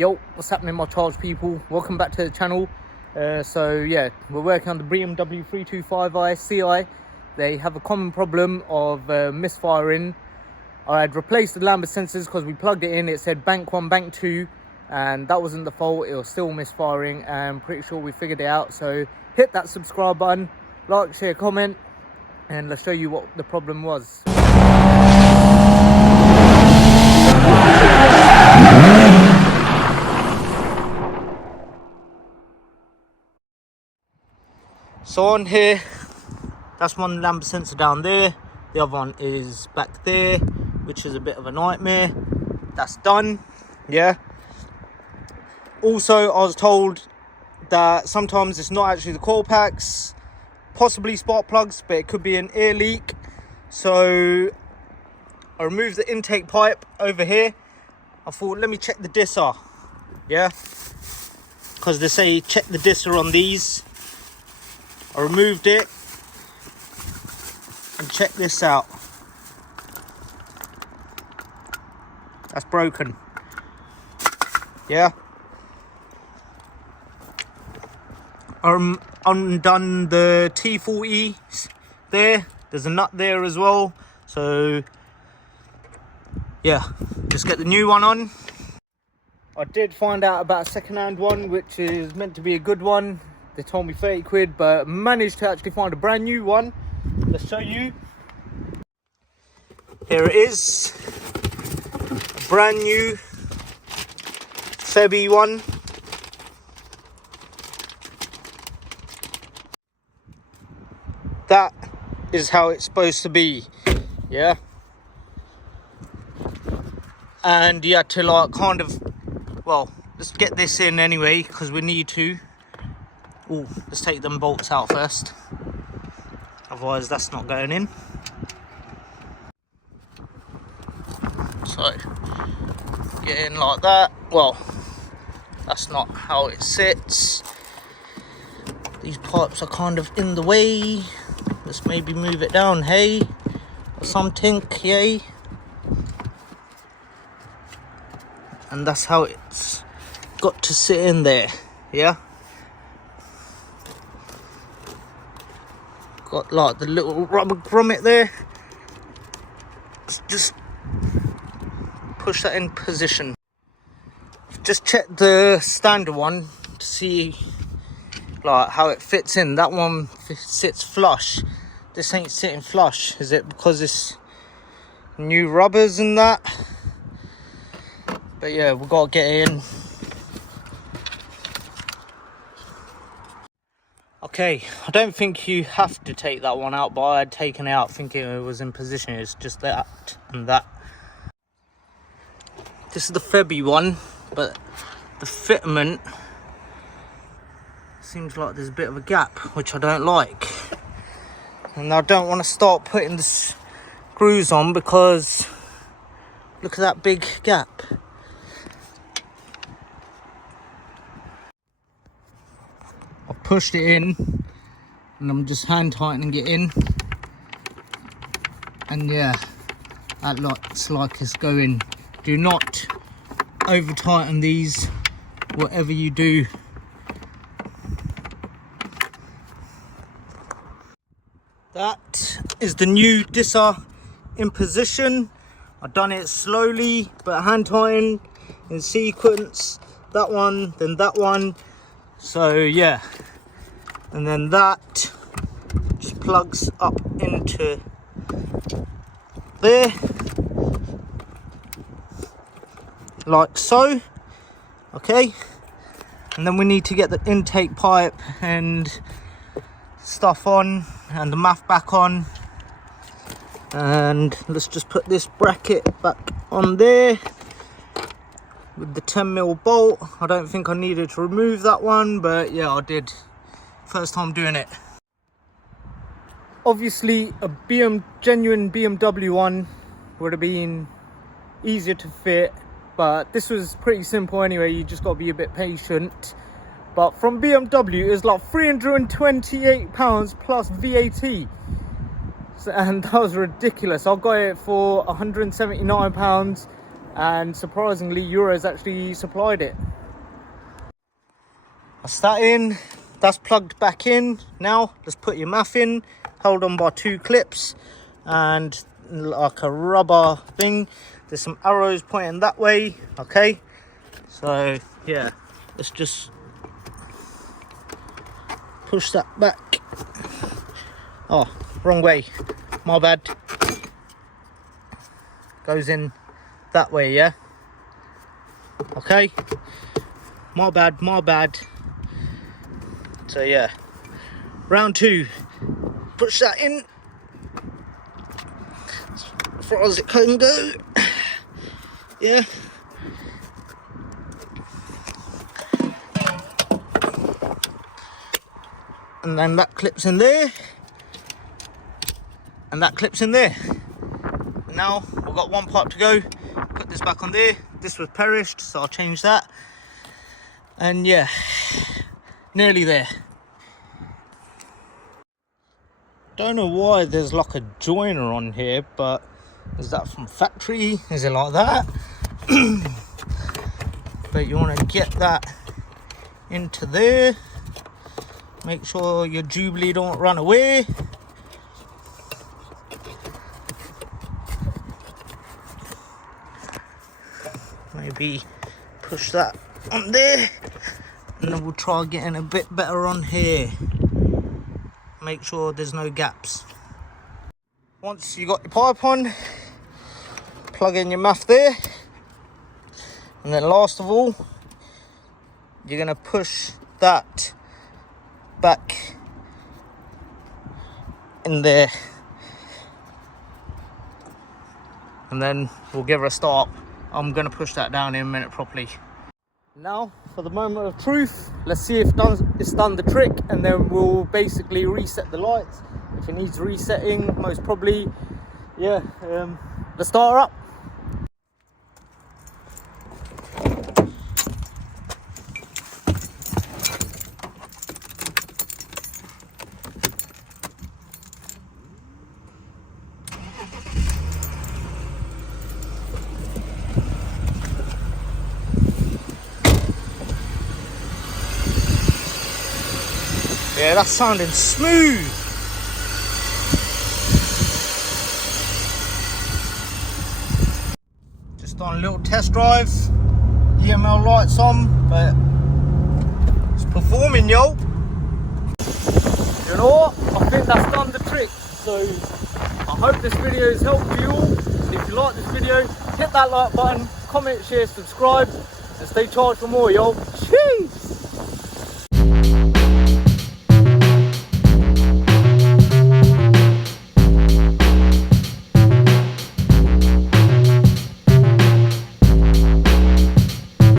Yo, what's happening, my charge people? Welcome back to the channel. So yeah, we're working on the BMW E46 Ci. They have a common problem of misfiring. I had replaced the lambda sensors because we plugged it in. It said bank 1, bank 2, and that wasn't the fault. It was still misfiring, and I'm pretty sure we figured it out. So hit that subscribe button, like, share, comment, and let's show you what the problem was. So on here, that's one lambda sensor down there. The other one is back there, which is a bit of a nightmare. That's done, yeah. Also, I was told that sometimes it's not actually the coil packs, possibly spark plugs, but it could be an air leak. So I removed the intake pipe over here. I thought, let me check the disser, yeah, because they say check the disser on these. I removed it, and check this out. That's broken, yeah. Undone the T40s there. There's a nut there as well. So yeah, just get the new one on. I did find out about a second-hand one, which is meant to be a good one. They told me 30 quid, but managed to actually find a brand new one. Let's show you. Here it is. A brand new Febby one. That is how it's supposed to be, yeah. And you had to like kind of, well, let's get this in anyway because we need to. Oh, let's take them bolts out first, otherwise that's not going in. So get in like that. Well, that's not how it sits. These pipes are kind of in the way. Let's maybe move it down, hey, or something, yay. And that's how it's got to sit in there, yeah. Got like the little rubber grommet there. Let's just push that in position. Just check the standard one to see like how it fits in. That one sits flush. This ain't sitting flush. Is it because it's new rubbers and that? But yeah, we've got to get it in. Okay, I don't think you have to take that one out, but I had taken it out thinking it was in position. It's just that and that. This is the Febby one, but the fitment seems like there's a bit of a gap, which I don't like. And I don't want to start putting the screws on because look at that big gap. I pushed it in and I'm just hand tightening it in, and yeah, that looks like it's going. Do not over tighten these, whatever you do. That is the new disser in position. I've done it slowly but hand tightened in sequence. That one, then that one. So yeah, and then that just plugs up into there, like so. Okay, and then we need to get the intake pipe and stuff on and the MAF back on, and let's just put this bracket back on there with the 10mm bolt. I don't think I needed to remove that one, but yeah, I did. First time doing it. Obviously, a genuine BMW one would have been easier to fit, but this was pretty simple anyway. You just got to be a bit patient. But from BMW, it's like £328 plus VAT. So, and that was ridiculous. I got it for £179. And surprisingly, Euros actually supplied it. That's that in. That's plugged back in. Now let's put your muff in, held on by 2 clips and like a rubber thing. There's some arrows pointing that way. Okay, so yeah, let's just push that back. Oh, wrong way, my bad. Goes in that way, yeah. Okay, my bad. So yeah, round 2, push that in as far as it can go. Yeah, and then that clips in there, and that clips in there. Now we've got 1 part to go. Put this back on there. This was perished, so I'll change that. And yeah, nearly there. Don't know why there's like a joiner on here, but is that from factory? Is it like that? But you want to get that into there. Make sure your Jubilee don't run away. Maybe push that on there, and then we'll try getting a bit better on here. Make sure there's no gaps. Once you got your pipe on, plug in your muff there, and then last of all, you're going to push that back in there, and then we'll give her a start. I'm going to push that down in a minute properly. Now for the moment of truth, let's see if it's done the trick, and then we'll basically reset the lights if it needs resetting, most probably. Yeah, let's start her up. Yeah, that's sounding smooth. Just on a little test drive. EML lights on, but it's performing, yo. You know what? I think that's done the trick. So I hope this video has helped you all. And if you like this video, hit that like button, comment, share, subscribe, and stay charged for more, yo. Cheers.